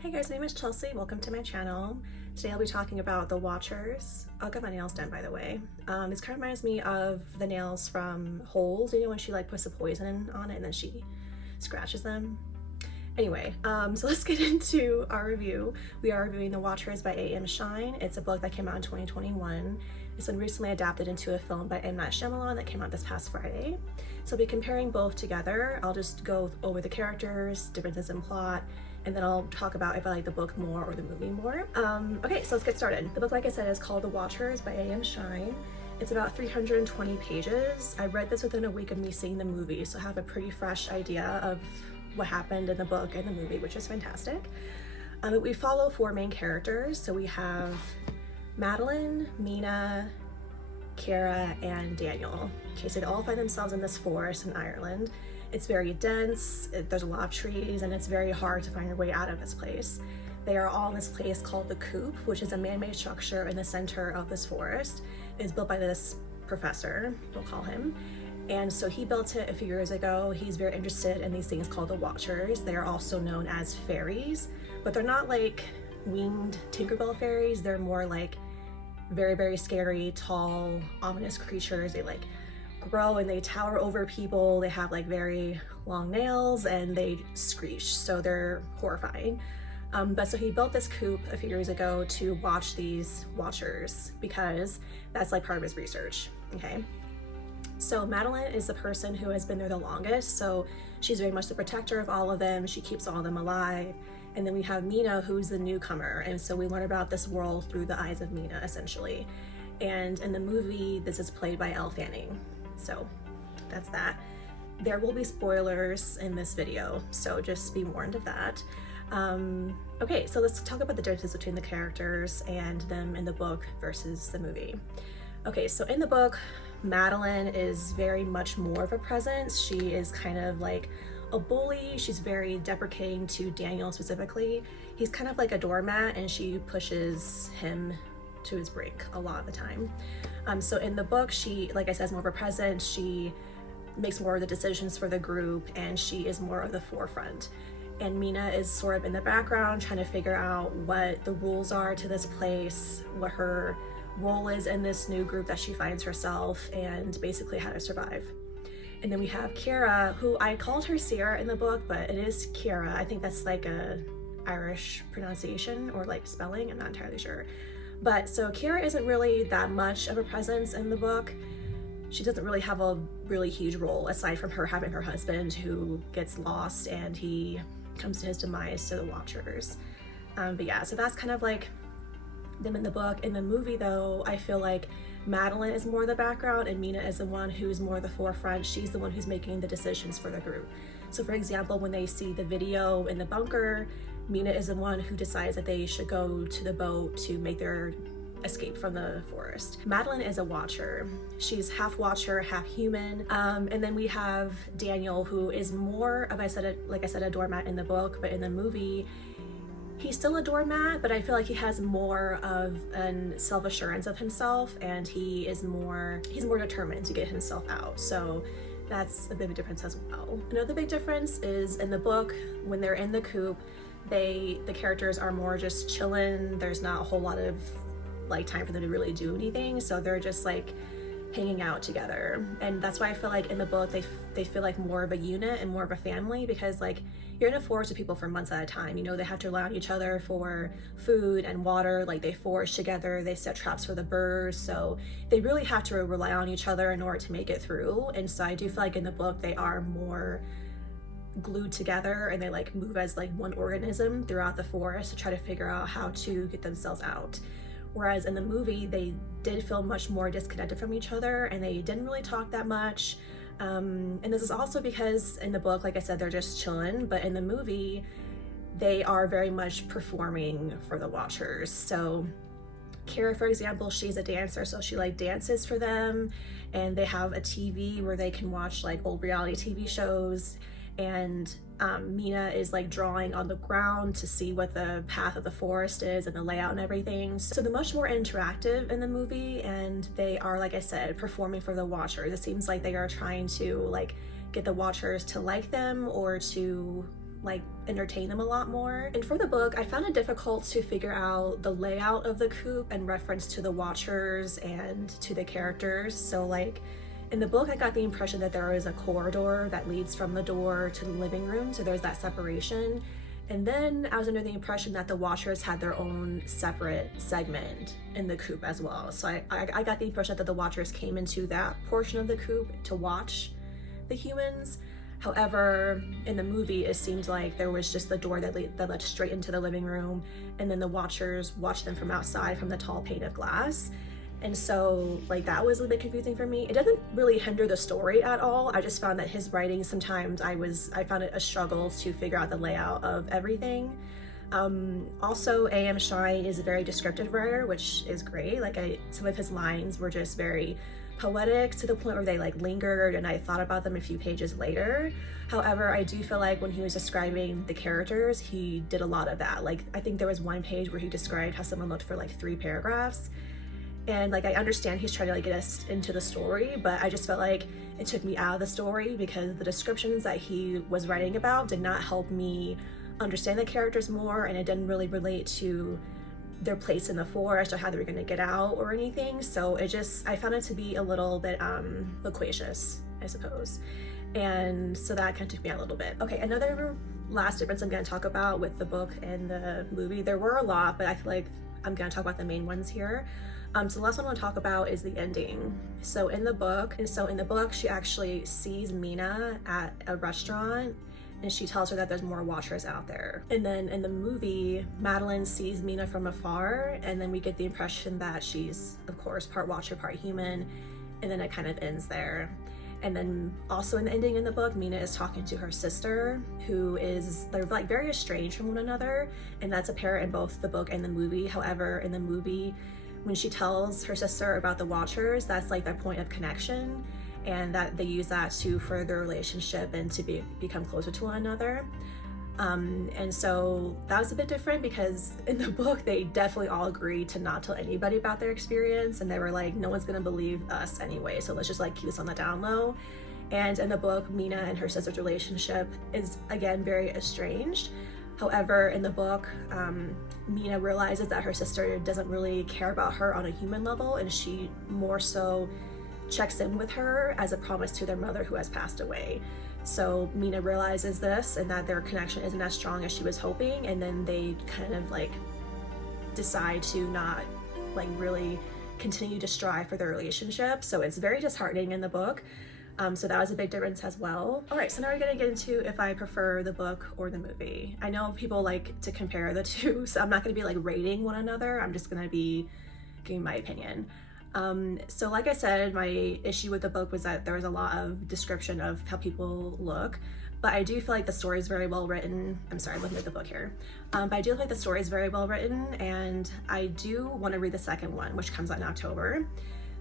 Hey guys, my name is Chelsea. Welcome to my channel. Today I'll be talking about the Watchers. I'll get my nails done, by the way. This kind of reminds me of the nails from Holes, you know, when she like puts the poison on it and then she scratches them. Anyway, so let's get into our review. We are reviewing The Watchers by A.M. Shine. It's a book that came out in 2021. It's been recently adapted into a film by M. Night Shyamalan that came out this past Friday. So I'll be comparing both together. I'll just go over the characters, differences in plot, and then I'll talk about if I like the book more or the movie more. Okay, so let's get started. The book, like I said, is called The Watchers by A.M. Shine. It's about 320 pages. I read this within a week of me seeing the movie, so I have a pretty fresh idea of what happened in the book and the movie, which is fantastic. We follow four main characters. So we have Madeline, Mina, Kara, and Daniel. Okay, so they all find themselves in this forest in Ireland. It's very dense, there's a lot of trees, and it's very hard to find your way out of this place. They are all in this place called the Coop, which is a man-made structure in the center of this forest. It's built by this professor, we'll call him. And so he built it a few years ago. He's very interested in these things called the Watchers. They are also known as fairies, but they're not like winged Tinkerbell fairies. They're more like very, very scary, tall, ominous creatures. They like grow and they tower over people. They have like very long nails and they screech, so they're horrifying. But so he built this coop a few years ago to watch these Watchers because that's like part of his research, okay? So Madeline is the person who has been there the longest, so she's very much the protector of all of them. She keeps all of them alive. And then we have Mina, who's the newcomer, and so we learn about this world through the eyes of Mina, essentially. And in the movie, this is played by Elle Fanning. So that's that. There will be spoilers in this video, so just be warned of that. Okay, so let's talk about the differences between the characters and them in the book versus the movie. Okay, so in the book, Madeline is very much more of a presence. She is kind of like a bully. She's very deprecating to Daniel specifically. He's kind of like a doormat and she pushes him to his brink a lot of the time. So in the book, she, like I said, is more of a presence. She makes more of the decisions for the group and she is more of the forefront. And Mina is sort of in the background trying to figure out what the rules are to this place, what her role is in this new group that she finds herself, and basically how to survive. And then we have Kara, who I called her Sierra in the book, but it is Kira. I think that's like a Irish pronunciation or like spelling, I'm not entirely sure. But so Kara isn't really that much of a presence in the book. She doesn't really have a really huge role aside from her having her husband who gets lost and he comes to his demise to the Watchers. But yeah, so that's kind of like them in the book. In the movie though, I feel like Madeline is more the background and Mina is the one who's more the forefront. She's the one who's making the decisions for the group. So for example, when they see the video in the bunker, Mina is the one who decides that they should go to the boat to make their escape from the forest. Madeline is a Watcher. She's half Watcher, half human. And then we have Daniel, who is more of, like I said, a doormat in the book, but in the movie, he's still a doormat, but I feel like he has more of an self-assurance of himself and he's more determined to get himself out. So that's a big difference as well. Another big difference is in the book, when they're in the coop, the characters are more just chilling. There's not a whole lot of like time for them to really do anything. So they're just like hanging out together. And that's why I feel like in the book, they feel like more of a unit and more of a family, because like you're in a forest with people for months at a time. You know, they have to rely on each other for food and water. Like they forage together, they set traps for the birds. So they really have to rely on each other in order to make it through. And so I do feel like in the book, they are more glued together and they like move as like one organism throughout the forest to try to figure out how to get themselves out. Whereas in the movie, they did feel much more disconnected from each other and they didn't really talk that much. And this is also because in the book, like I said, they're just chilling, but in the movie, they are very much performing for the Watchers. So Kara, for example, she's a dancer, so she like dances for them, and they have a TV where they can watch like old reality TV shows. And Mina is like drawing on the ground to see what the path of the forest is and the layout and everything. So they're much more interactive in the movie, and they are, like I said, performing for the Watchers. It seems like they are trying to like get the Watchers to like them or to like entertain them a lot more. And for the book, I found it difficult to figure out the layout of the coop in reference to the Watchers and to the characters. So like in the book, I got the impression that there is a corridor that leads from the door to the living room, so there's that separation. And then I was under the impression that the Watchers had their own separate segment in the coop as well. So I got the impression that the Watchers came into that portion of the coop to watch the humans. However, in the movie, it seemed like there was just the door that led straight into the living room, and then the Watchers watched them from outside from the tall pane of glass. And so like that was a little bit confusing for me. It doesn't really hinder the story at all. I just found that his writing sometimes I found it a struggle to figure out the layout of everything. Also, A.M. Shine is a very descriptive writer, which is great. Like some of his lines were just very poetic to the point where they like lingered and I thought about them a few pages later. However, I do feel like when he was describing the characters, he did a lot of that. Like I think there was one page where he described how someone looked for like 3 paragraphs. And like I understand he's trying to like get us into the story, but I just felt like it took me out of the story because the descriptions that he was writing about did not help me understand the characters more, and it didn't really relate to their place in the forest or how they were going to get out or anything. So I found it to be a little bit loquacious, I suppose. And so that kind of took me out a little bit. Okay, another last difference I'm going to talk about with the book and the movie. There were a lot, but I feel like I'm going to talk about the main ones here. So the last one I want to talk about is the ending. So in the book, she actually sees Mina at a restaurant and she tells her that there's more Watchers out there. And then in the movie, Madeline sees Mina from afar, and then we get the impression that she's, of course, part Watcher, part human, and then it kind of ends there. And then also in the ending in the book, Mina is talking to her sister, they're like very estranged from one another, and that's apparent in both the book and the movie. However, in the movie, when she tells her sister about the Watchers, that's like their point of connection, and that they use that to further their relationship and to become closer to one another. And so that was a bit different because in the book, they definitely all agreed to not tell anybody about their experience, and they were like, no one's gonna believe us anyway, so let's just like keep this on the down low. And in the book, Mina and her sister's relationship is again very estranged. However, in the book, Mina realizes that her sister doesn't really care about her on a human level, and she more so checks in with her as a promise to their mother who has passed away. So Mina realizes this and that their connection isn't as strong as she was hoping, and then they kind of like decide to not like really continue to strive for their relationship. So it's very disheartening in the book. So that was a big difference as well. All right, so now we're gonna get into if I prefer the book or the movie. I know people like to compare the two, so I'm not gonna be like rating one another. I'm just gonna be giving my opinion. So like I said, my issue with the book was that there was a lot of description of how people look, but I do feel like the story is very well written. I'm sorry, I'm looking at the book here. But I do feel like the story is very well written, and I do want to read the second one, which comes out in October.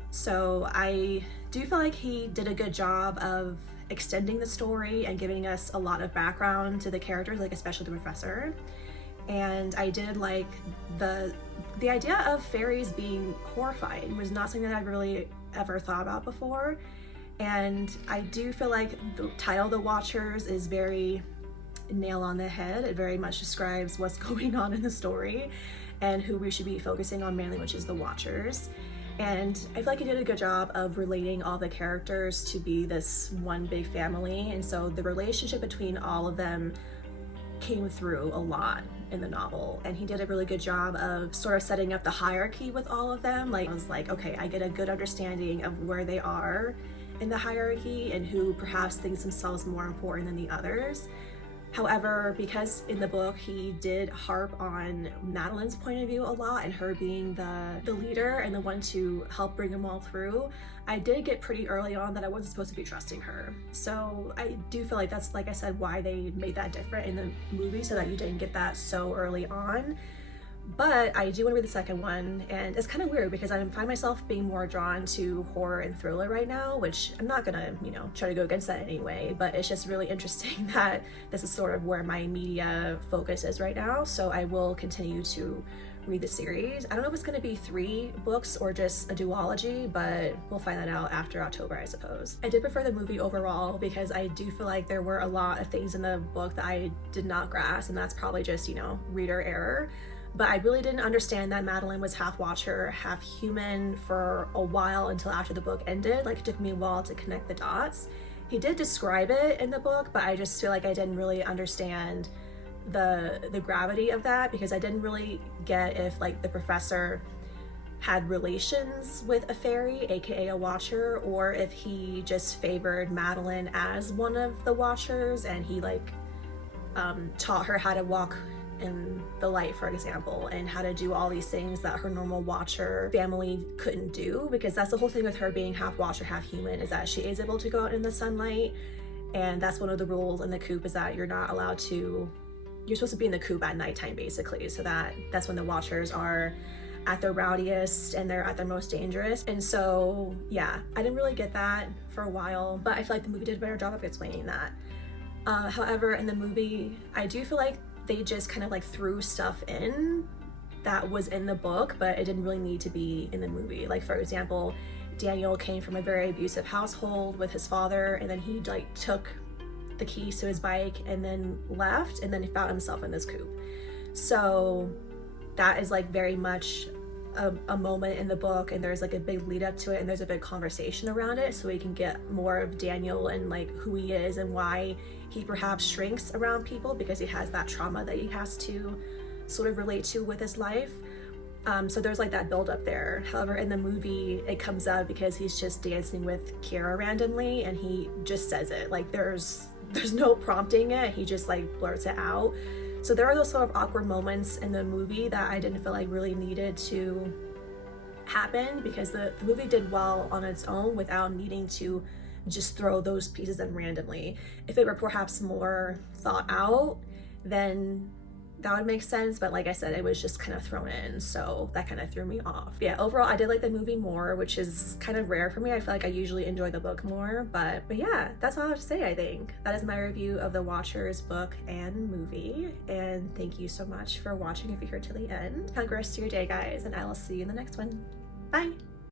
So I do feel like he did a good job of extending the story and giving us a lot of background to the characters, like especially the professor. And I did like the idea of fairies being horrifying was not something that I've really ever thought about before. And I do feel like the title, The Watchers, is very nail on the head. It very much describes what's going on in the story and who we should be focusing on mainly, which is the Watchers. And I feel like he did a good job of relating all the characters to be this one big family. And so the relationship between all of them came through a lot in the novel, and he did a really good job of sort of setting up the hierarchy with all of them. Like I was like, okay, I get a good understanding of where they are in the hierarchy and who perhaps thinks themselves more important than the others. However, because in the book he did harp on Madeline's point of view a lot and her being the leader and the one to help bring them all through, I did get pretty early on that I wasn't supposed to be trusting her. So I do feel like that's, like I said, why they made that different in the movie, so that you didn't get that so early on. But I do want to read the second one, and it's kind of weird because I find myself being more drawn to horror and thriller right now, which I'm not gonna, try to go against that anyway, but it's just really interesting that this is sort of where my media focus is right now. So I will continue to read the series. I don't know if it's going to be 3 books or just a duology, but we'll find that out after October, I suppose. I did prefer the movie overall because I do feel like there were a lot of things in the book that I did not grasp, and that's probably just, reader error. But I really didn't understand that Madeline was half Watcher, half human for a while until after the book ended. Like, it took me a while to connect the dots. He did describe it in the book, but I just feel like I didn't really understand the gravity of that, because I didn't really get if like the professor had relations with a fairy, aka a Watcher, or if he just favored Madeline as one of the Watchers and he like taught her how to walk in the light, for example, and how to do all these things that her normal Watcher family couldn't do, because that's the whole thing with her being half Watcher, half human, is that she is able to go out in the sunlight, and that's one of the rules in the coop, is that you're supposed to be in the coop at nighttime, basically, so that's when the Watchers are at their rowdiest and they're at their most dangerous. And so yeah, I didn't really get that for a while, but I feel like the movie did a better job of explaining that. However, in the movie, I do feel like they just kind of like threw stuff in that was in the book, but it didn't really need to be in the movie. Like, for example, Daniel came from a very abusive household with his father, and then he like took the keys to his bike and then left, and then he found himself in this coop. So that is like very much a moment in the book, and there's like a big lead up to it, and there's a big conversation around it, so we can get more of Daniel and like who he is and why he perhaps shrinks around people, because he has that trauma that he has to sort of relate to with his life. So there's like that build up there. However, in the movie, it comes up because he's just dancing with Kira randomly, and he just says it. Like, there's no prompting it. He just like blurts it out. So there are those sort of awkward moments in the movie that I didn't feel like really needed to happen, because the movie did well on its own without needing to just throw those pieces in randomly. If it were perhaps more thought out, then that would make sense, but like I said, it was just kind of thrown in, so that kind of threw me off. Yeah, overall, I did like the movie more, which is kind of rare for me. I feel like I usually enjoy the book more, but yeah, that's all I have to say, I think. That is my review of the Watchers book and movie, and thank you so much for watching if you're here till the end. Have a great rest of your day, guys, and I will see you in the next one. Bye!